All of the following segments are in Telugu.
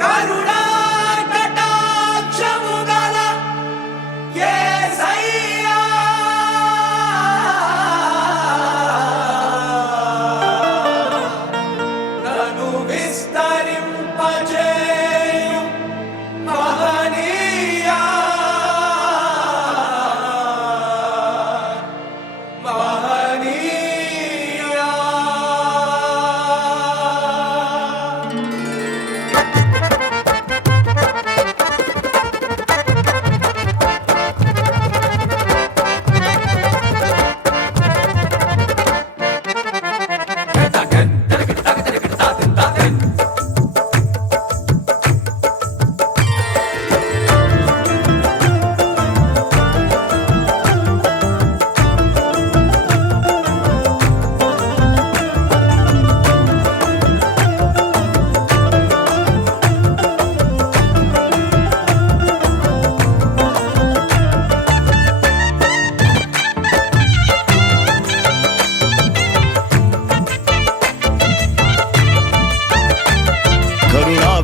కరుణా కటాక్షము గల యేసయ్యా నన్ను విస్తరింపజేయు మహనీయా మహనీయా.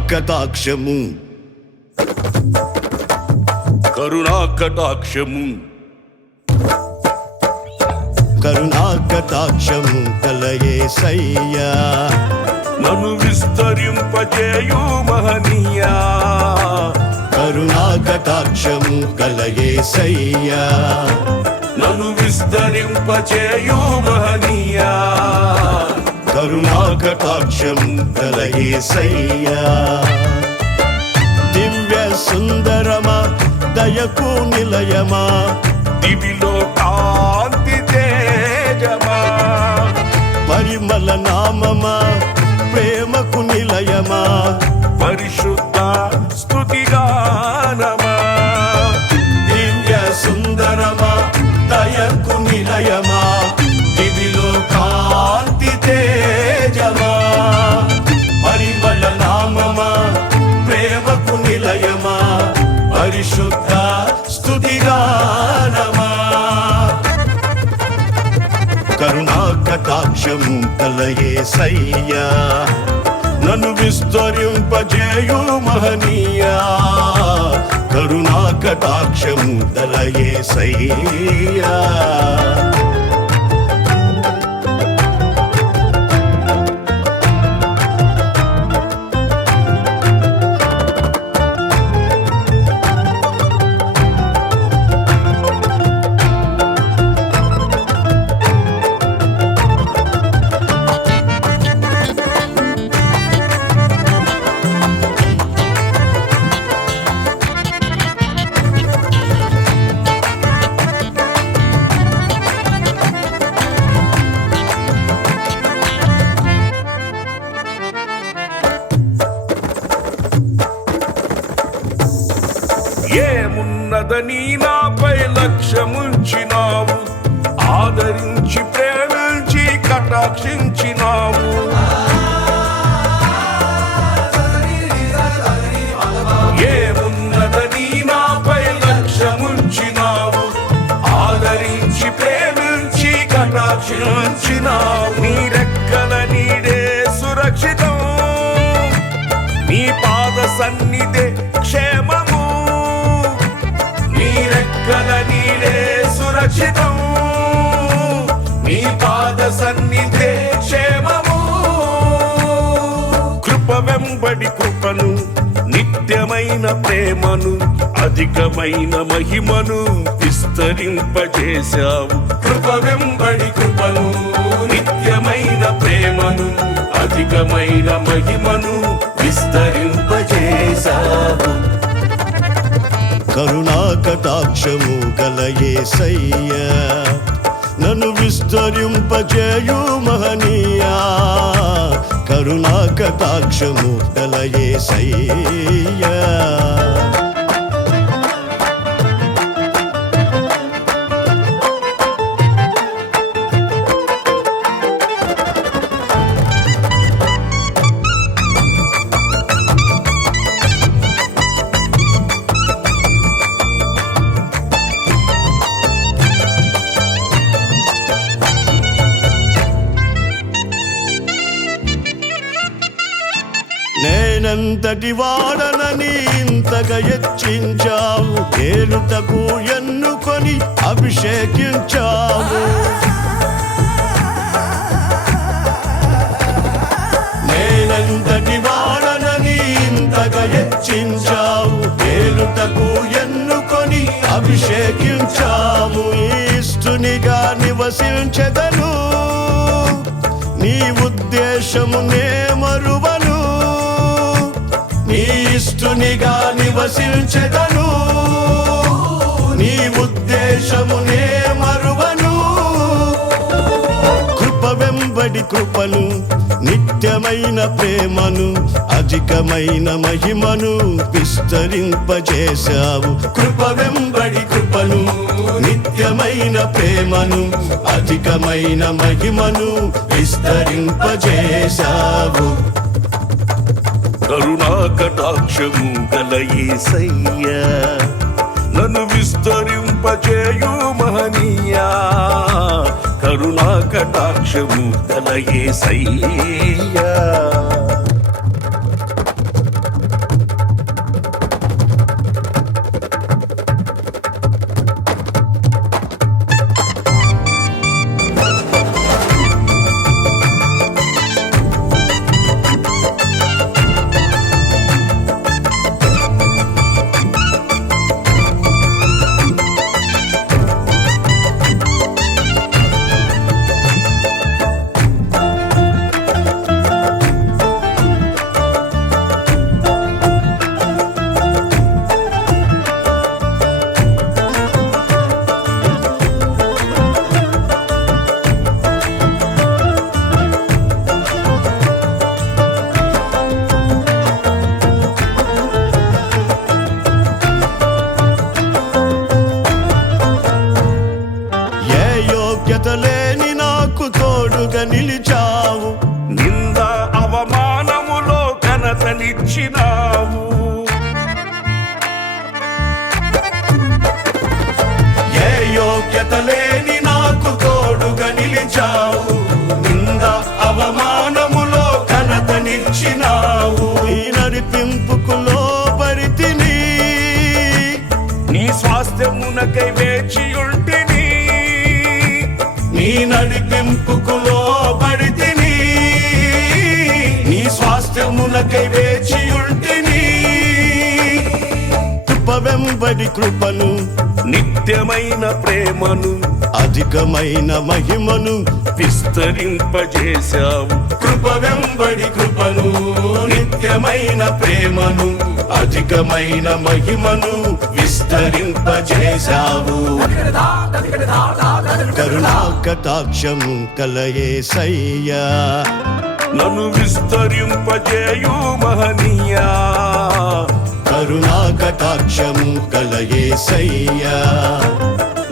కటాక్షము కరుణా కటాక్షము కరుణా కటాక్షము కల యేసయ్యా నన్ను విస్తరింపజేయు మహనీయా కరుణా కటాక్షము కల యేసయ్యా నన్ను విస్తరింపజేయు మహనీయా కరుణా కటాక్షం కల యేసయ్యా దివ్య సుందరమా దయకు నిలయమా దివిలో కాంతి తేజమా పరిమళ నామమా ప్రేమకు నిలయమా పరిశుద్ధ స్తుతిగానమా దివ్య సుందరమా దయకు నిలయమా దివిలో కాంతి తేజమా పరిమళ నామమా ప్రేమకు నిలయమా పరిశుద్ధ స్తుతిగానమా కరుణా కటాక్షము కల యేసయ్యా నన్ను విస్తరింపజేయు మహనీయా కరుణా కటాక్షము కల యేసయ్యా ఏమున్నదని నాపై లక్ష్యముంచినావు ఆదరించి ప్రేమించి కటాక్షించినావు ఏమున్నదని నాపై లక్ష్యముంచినావు ఆదరించి ప్రేమించి కటాక్షించినావు నీ రెక్కల నీడే సురక్షితం నీ పాద సన్నిధే క్షేమము నీ రెక్కల నీడే సురక్షితం నీ పాద సన్నిధే క్షేమము కృప వెంబడి కృపను నిత్యమైన ప్రేమను అధికమైన మహిమను విస్తరింపజేశావు కృప వెంబడి కృపను నిత్యమైన ప్రేమను అధికమైన మహిమను విస్తరింపజేశావు కరుణా కటాక్షము గల యేసయ్యా నన్ను విస్తరింపజేయు మహనీయా కరుణా కటాక్షము గల యేసయ్యా నేనెంతటి వాడనని ఇంతగా హెచ్చించావు, ఏలుటకు ఎన్నుకొని అభిషేకించావు. నేనెంతటి వాడనని ఇంతగా హెచ్చించావు, ఏలుటకు ఎన్నుకొని అభిషేకించావు. ఇష్టునిగా నివసించెదను, నీ ఉద్దేశము నే మరువను. నీ ఇష్టునిగా నివసించెదను, నీ ఉద్దేశము నే మరువను. కృప వెంబడి కృపను, నిత్యమైన ప్రేమను, అధికమైన మహిమను విస్తరింపజేశావు. కృప వెంబడి కృపను, నిత్యమైన ప్రేమను, అధికమైన మహిమను విస్తరింపజేశావు. కరుణా కటాక్షము గల యేసయ్యా, నన్ను విస్తరింపజేయు మహనీయా. కరుణా కటాక్షము గల యేసయ్యా. లేని నాకు తోడుగా నిలిచావు, నింద అవమానములో ఘనతనిచ్చినావు. ఏ యోగ్యత లేని నాకు తోడుగా నిలిచావు, నింద అవమానములో ఘనతనిచ్చినావు. ఈ నడిపింపుకు లోబడితిని, నీ స్వాస్థ్యమునకై వేచియుంటిని. నీ నడిపింపుకు లోబడితిని, నీ స్వాస్థ్యమునకై వేచియుంటిని. కృప వెంబడి కృపను, నిత్యమైన ప్రేమను, అధికమైన మహిమను విస్తరింపజేశావు. కృప వెంబడి కృపను, నిత్యమైన ప్రేమను, అధికమైన మహిమను విస్తరింపజేశావు. కరుణా కటాక్షము గల యేసయ్యా, నన్ను విస్తరింపజేయు మహనీయా. కరుణా కటాక్షము గల యేసయ్యా,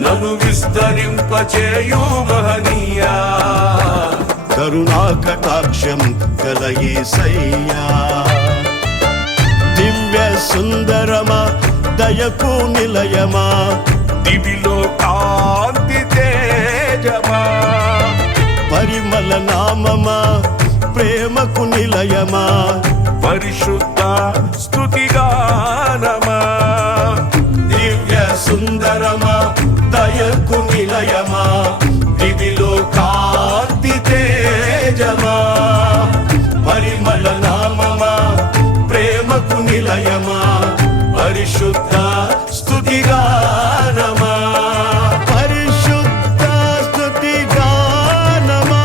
నన్ను విస్తరింపజేయు మహనీయా. కరుణా కటాక్షం గల యేసయ్యా. దివ్య సుందరమా, దయకు నిలయమా, దివిలో కాంతి తేజమా. పరిమళ నామమా, ప్రేమకు నిలయమా, పరిశుద్ధ స్తుతిగానమా. దివ్య సుందరమా, దయకు నిలయమా, దివిలో కాంతి తేజమా. పరిమళ నామమా, ప్రేమకు నిలయమా, పరిశుద్ధ స్తుతిగానమా. పరిశుద్ధ స్తుతిగానమా,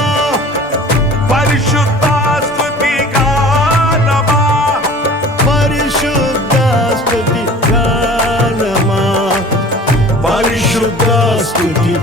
పరిశుద్ధ స్తుతిగానమా. పరిశుద్ధ స్తుతిగానమా, పరిశుద్ధ స్తుతి